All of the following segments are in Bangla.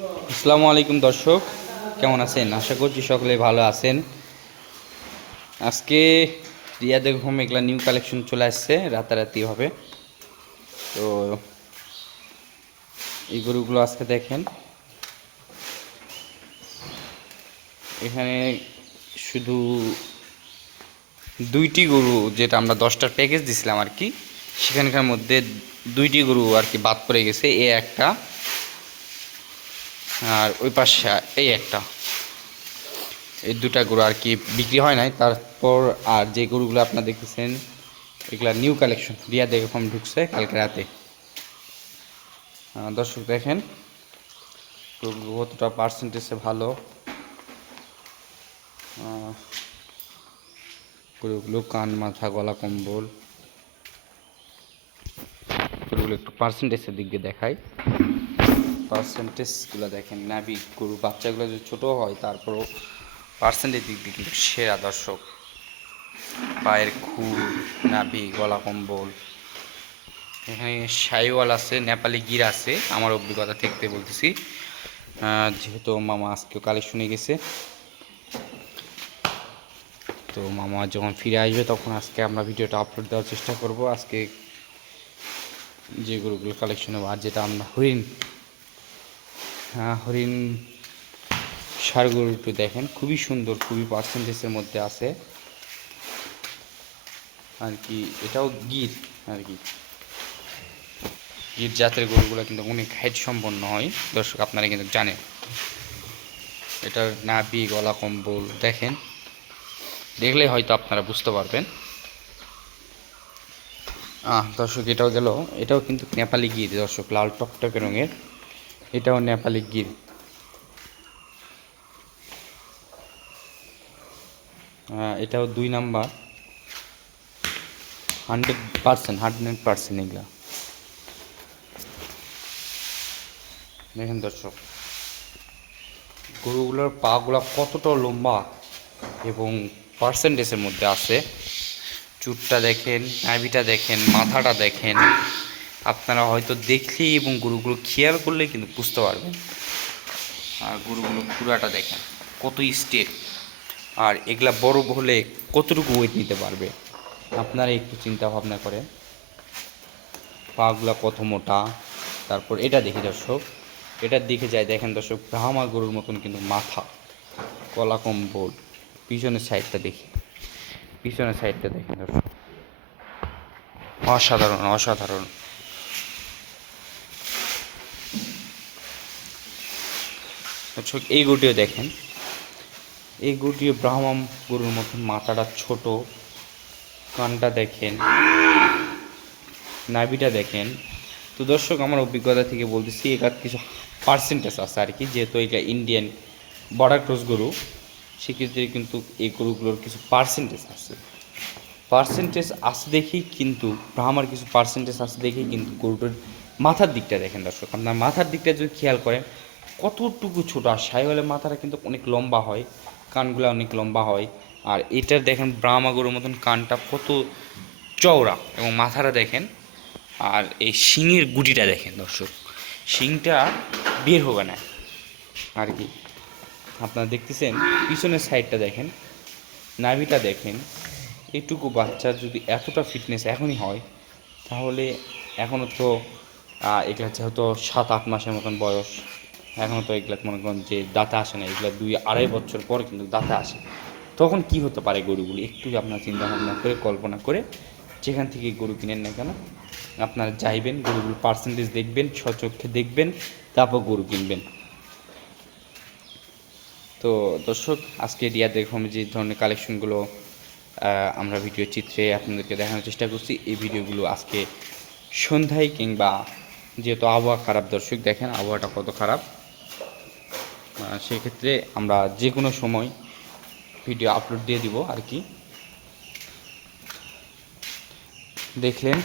আসসালামু আলাইকুম দর্শক, কেমন আছেন? আশা করছি সকলে ভালো আছেন। আজকে রিয়াদের হোম এগুলা নিউ কালেকশন চলে আসছে, রাতারাতি হবে। তো এই গরুগুলো আজকে দেখেন। এখানে শুধু দুইটি গরু, যেটা আমরা দশটার প্যাকেজ দিছিলাম আর কি, সেখানকার মধ্যে দুইটি গরু আর কি বাদ পড়ে গেছে। এ একটা আর ওই পাশে এই একটা। এই দুটা গরু আর কি বিক্রি হয় নাই। তারপর আর যে গরুগুলো আপনারা দেখতেছেন, এগুলা নিউ কালেকশন রিয়া দেখম ঢুকছে কালকে রাতে। দর্শক দেখেন কতটা পার্সেন্টেজে ভালো। গরুগুলো কান, মাথা, গলা, কম্বল। গরুগুলো একটু পার্সেন্টেজের দিক দিয়ে দেখায় পার্সেন্টেজগুলো দেখেন, নাভি গরু, বাচ্চাগুলো যদি ছোটো হয়, তারপরও পার্সেন্টেজ দিক দিয়ে কিন্তু সেরা দর্শক। পায়ের খুর, নাভি, গলা কম্বল। এখানে সাইওয়াল আছে, নেপালি গির আছে, আমার অভিজ্ঞতা থেকে বলতেছি। যেহেতু মামা আজকেও কালেকশনে গেছে। তো মামা যখন ফিরে আসবে, তখন আজকে আমরা ভিডিওটা আপলোড দেওয়ার চেষ্টা করব। আজকে যে গরুগুলো কালেকশন হবে আর যেটা আমরা হরিণ হরিণ ষাড় একটু দেখেন। খুবই সুন্দর, খুবই পার্সেন্টেজের মধ্যে আছে। আর কি, এটাও গির, আর কি। গির জাতের গরুগুলো কিন্তু অনেক হাইট সম্পন্ন হয়। দর্শক, আপনারা কিন্তু জানেন। এটার নাভি, গলা কম্বল, দেখেন। দেখলে হয়তো আপনারা বুঝতে পারবেন। দর্শক, এটাও গেল। এটাও কিন্তু নেপালি গির, দর্শক, লাল টকটকে রঙের। এটাও নেপালি গির। আহ, এটাও দুই number. Hundred percent hundred percent এগুলা। দেখেন দর্শক গরুগুলোর পাগুলা কতটা লম্বা এবং পার্সেন্টেজের মধ্যে আছে। চুটটা দেখেন নাভিটা দেখেন মাথাটা দেখেন। আপনারা হয়তো দেখলেই এবং গরুগুলো খেয়াল করলে কিন্তু বুঝতে পারবেন। আর গরুগুলো পুরাটা দেখেন, কত স্টেট। আর এগুলা বড় হলে কতটুকু ওয়েট নিতে পারবে? আপনারা একটু চিন্তা ভাবনা করেন। পাগুলা কত মোটা? তারপর এটা দেখি দর্শক এটার দিকে যায় দেখেন দর্শক, ব্রাহ্মা গরুর মতন কিন্তু মাথা, কলা কম্বল, পিছনের সাইডটা দেখি। পিছনের সাইডটা দেখেন দর্শক। অসাধারণ অসাধারণ। দর্শক, এই গরুটিও দেখেন। এই গরুটিও ব্রাহ্মণ গরুর মতন, মাথাটা ছোট, কানটা দেখেন, নাভিটা দেখেন। তো দর্শক, আমার অভিজ্ঞতা থেকে বলতেছি এটার কিছু পার্সেন্টেজ আছে আর কি, যেহেতু এটা ইন্ডিয়ান বর্ডার ক্রস গরু, সেক্ষেত্রে কিন্তু এই গরুগুলোর কিছু পার্সেন্টেজ আছে। পার্সেন্টেজ আছে দেখেই কিন্তু, ব্রাহ্মার কিছু পার্সেন্টেজ আছে দেখেই কিন্তু গরুটার মাথার দিকটা দেখেন দর্শক। আপনার মাথার দিকটা যদি খেয়াল করেন কতটুকু ছোট? আর সাইওয়ালের মাথাটা কিন্তু অনেক লম্বা হয়, কানগুলো অনেক লম্বা হয়। আর এটার দেখেন ব্রাহ্মা মতন কানটা কত চওড়া এবং মাথাটা দেখেন, আর এই শিঙের গুটিটা দেখেন দর্শক। শিংটা বের হবে না। আর কি, আপনারা দেখতেছেন, পিছনের সাইডটা দেখেন, নাভিটা দেখেন। এইটুকু বাচ্চার যদি এতটা ফিটনেস এখনই হয়, তাহলে এখনও তো এগুলা যেহেতু সাত, আট মাসের মতন বয়স। এখনও তো এগুলা মনে করেন যে দাঁতে আসে না, এগুলো দুই আড়াই বছর পর কিন্তু দাঁতে আসে। তখন কি হতে পারে গরুগুলি? একটু আপনার চিন্তা ভাবনা করে, কল্পনা করে যেখান থেকে গরু কিনেন না কেন, আপনারা চাইবেন, গরুগুলো পার্সেন্টেজ দেখবেন সচক্ষে দেখবেন, তারপর গরু কিনবেন। তো দর্শক, আজকে রিয়া দেখুন যে ধরনের কালেকশনগুলো আমরা ভিডিও চিত্রে আপনাদেরকে দেখানোর চেষ্টা করছি, এই ভিডিওগুলো আজকে সন্ধ্যায় কিংবা যেহেতু আবহাওয়া খারাপ, দর্শক দেখেন, আবহাওয়াটা কত খারাপ। সেক্ষেত্রে আমরা যে কোনো সময় ভিডিও আপলোড দিয়ে দিব আর কি। দেখলেন?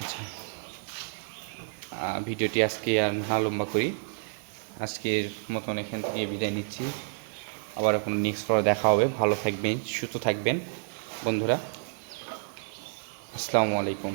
আচ্ছা। ভিডিওটি আজকে আর না লম্বা করি। আজকের মতন এখান থেকে বিদায় নিচ্ছি। আবার এখন নেক্সট পরে দেখা হবে। ভালো থাকবেন, সুস্থ থাকবেন। বন্ধুরা, আসসালামু আলাইকুম।